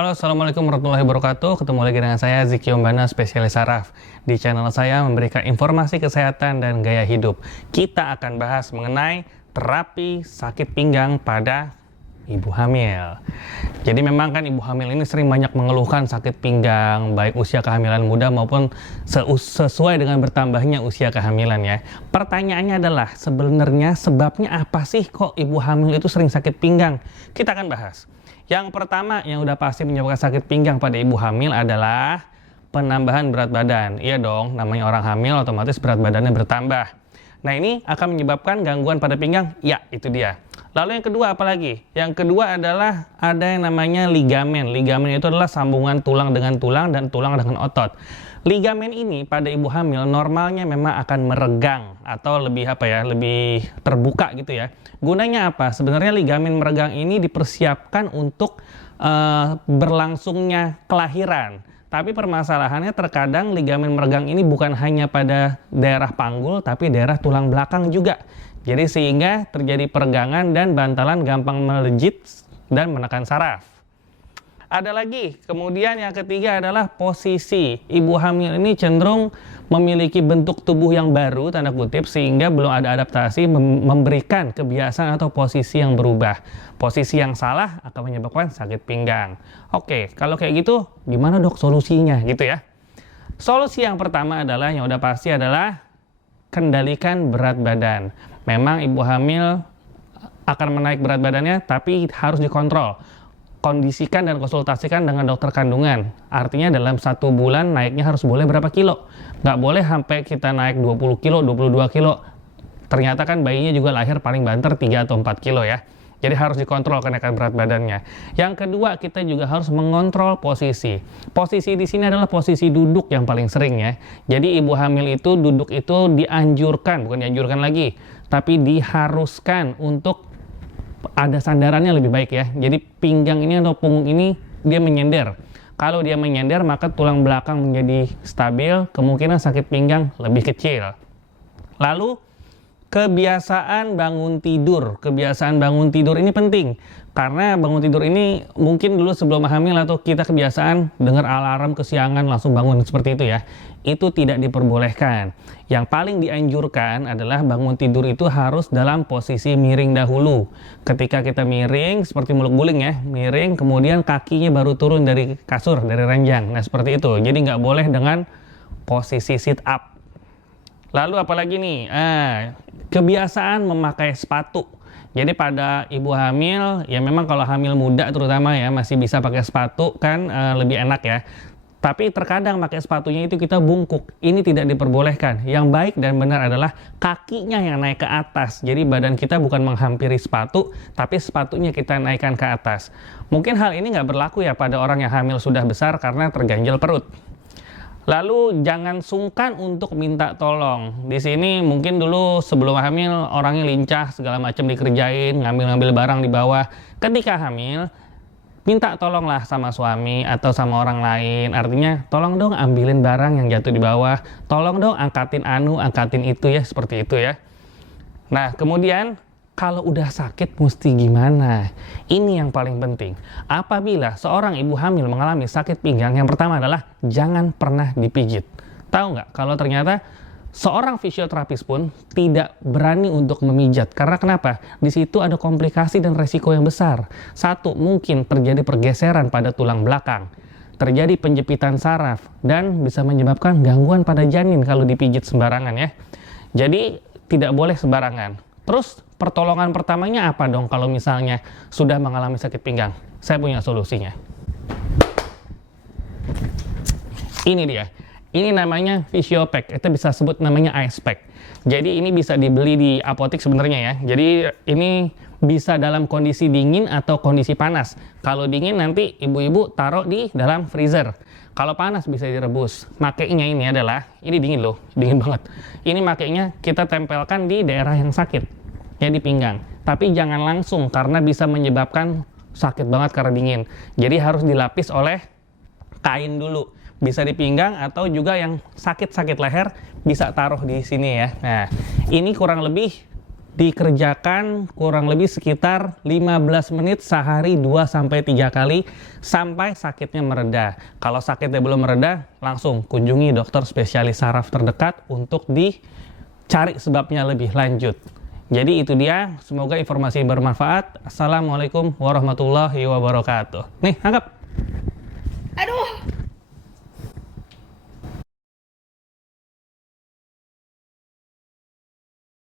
Halo, Assalamualaikum warahmatullahi wabarakatuh. Ketemu lagi dengan saya, Ziki Ombana, spesialis saraf. Di channel saya memberikan informasi kesehatan dan gaya hidup. Kita akan bahas mengenai terapi sakit pinggang pada ibu hamil. Jadi memang kan ibu hamil ini sering banyak mengeluhkan sakit pinggang, baik usia kehamilan muda maupun sesuai dengan bertambahnya usia kehamilan ya. Pertanyaannya adalah sebenarnya sebabnya apa sih kok ibu hamil itu sering sakit pinggang? Kita akan bahas. Yang pertama yang udah pasti menyebabkan sakit pinggang pada ibu hamil adalah penambahan berat badan. Iya dong, namanya orang hamil otomatis berat badannya bertambah. Nah ini akan menyebabkan gangguan pada pinggang? Ya, itu dia. Lalu yang kedua apa lagi? Yang kedua adalah ada yang namanya ligamen. Ligamen itu adalah sambungan tulang dengan tulang dan tulang dengan otot. Ligamen ini pada ibu hamil normalnya memang akan meregang atau lebih lebih terbuka gitu ya. Gunanya apa? Sebenarnya ligamen meregang ini dipersiapkan untuk berlangsungnya kelahiran. Tapi permasalahannya terkadang ligamen meregang ini bukan hanya pada daerah panggul tapi daerah tulang belakang juga. Jadi sehingga terjadi peregangan dan bantalan gampang melejit dan menekan saraf. Ada lagi, kemudian yang ketiga adalah posisi. Ibu hamil ini cenderung memiliki bentuk tubuh yang baru, tanda kutip, sehingga belum ada adaptasi memberikan kebiasaan atau posisi yang berubah. Posisi yang salah akan menyebabkan sakit pinggang. Oke, kalau kayak gitu, gimana dok solusinya gitu ya? Solusi yang pertama adalah, yang udah pasti adalah kendalikan berat badan. Memang ibu hamil akan menaik berat badannya, tapi harus dikontrol. Kondisikan dan konsultasikan dengan dokter kandungan. Artinya dalam 1 bulan naiknya harus boleh berapa kilo. Nggak boleh sampai kita naik 20 kilo, 22 kilo. Ternyata kan bayinya juga lahir paling banter 3 atau 4 kilo ya. Jadi harus dikontrol kenaikan berat badannya. Yang kedua, kita juga harus mengontrol posisi. Posisi di sini adalah posisi duduk yang paling sering ya. Jadi ibu hamil itu duduk itu dianjurkan, bukan dianjurkan lagi, tapi diharuskan untuk ada sandarannya lebih baik ya. Jadi pinggang ini atau punggung ini dia menyender. Kalau dia menyender maka tulang belakang menjadi stabil, kemungkinan sakit pinggang lebih kecil. Lalu kebiasaan bangun tidur. Kebiasaan bangun tidur ini penting. Karena bangun tidur ini mungkin dulu sebelum hamil atau kita kebiasaan dengar alarm kesiangan langsung bangun seperti itu ya. Itu tidak diperbolehkan. Yang paling dianjurkan adalah bangun tidur itu harus dalam posisi miring dahulu. Ketika kita miring seperti muluk guling ya, miring kemudian kakinya baru turun dari kasur, dari ranjang. Nah seperti itu. Jadi nggak boleh dengan posisi sit up. Lalu apalagi nih? Kebiasaan memakai sepatu. Jadi pada ibu hamil, ya memang kalau hamil muda terutama ya masih bisa pakai sepatu kan lebih enak ya. Tapi terkadang pakai sepatunya itu kita bungkuk. Ini tidak diperbolehkan. Yang baik dan benar adalah kakinya yang naik ke atas. Jadi badan kita bukan menghampiri sepatu, tapi sepatunya kita naikkan ke atas. Mungkin hal ini nggak berlaku ya pada orang yang hamil sudah besar karena terganjal perut. Lalu jangan sungkan untuk minta tolong. Di sini mungkin dulu sebelum hamil orangnya lincah segala macam dikerjain, ngambil-ngambil barang di bawah. Ketika hamil, minta tolonglah sama suami atau sama orang lain. Artinya tolong dong ambilin barang yang jatuh di bawah. Tolong dong angkatin angkatin itu ya, seperti itu ya. Nah, kemudian kalau udah sakit mesti gimana? Ini yang paling penting. Apabila seorang ibu hamil mengalami sakit pinggang, yang pertama adalah jangan pernah dipijit. Tahu nggak? Kalau ternyata seorang fisioterapis pun tidak berani untuk memijat. Karena kenapa? Di situ ada komplikasi dan resiko yang besar. Satu, mungkin terjadi pergeseran pada tulang belakang. Terjadi penjepitan saraf. Dan bisa menyebabkan gangguan pada janin kalau dipijit sembarangan ya. Jadi tidak boleh sembarangan. Terus pertolongan pertamanya apa dong kalau misalnya sudah mengalami sakit pinggang? Saya punya solusinya. Ini dia. Ini namanya Physiopack. Itu bisa sebut namanya Ice Pack. Jadi ini bisa dibeli di apotek sebenarnya ya. Jadi ini bisa dalam kondisi dingin atau kondisi panas. Kalau dingin nanti ibu-ibu taruh di dalam freezer. Kalau panas bisa direbus. Makainya ini adalah, ini dingin loh, dingin banget. Ini makainya kita tempelkan di daerah yang sakit, ya di pinggang. Tapi jangan langsung karena bisa menyebabkan sakit banget karena dingin. Jadi harus dilapis oleh kain dulu. Bisa di pinggang atau juga yang sakit-sakit leher bisa taruh di sini ya. Nah, ini kurang lebih dikerjakan kurang lebih sekitar 15 menit sehari 2-3 kali sampai sakitnya mereda. Kalau sakitnya belum mereda, langsung kunjungi dokter spesialis saraf terdekat untuk dicari sebabnya lebih lanjut. Jadi itu dia, semoga informasi bermanfaat. Assalamualaikum warahmatullahi wabarakatuh. Nih, anggap. Aduh.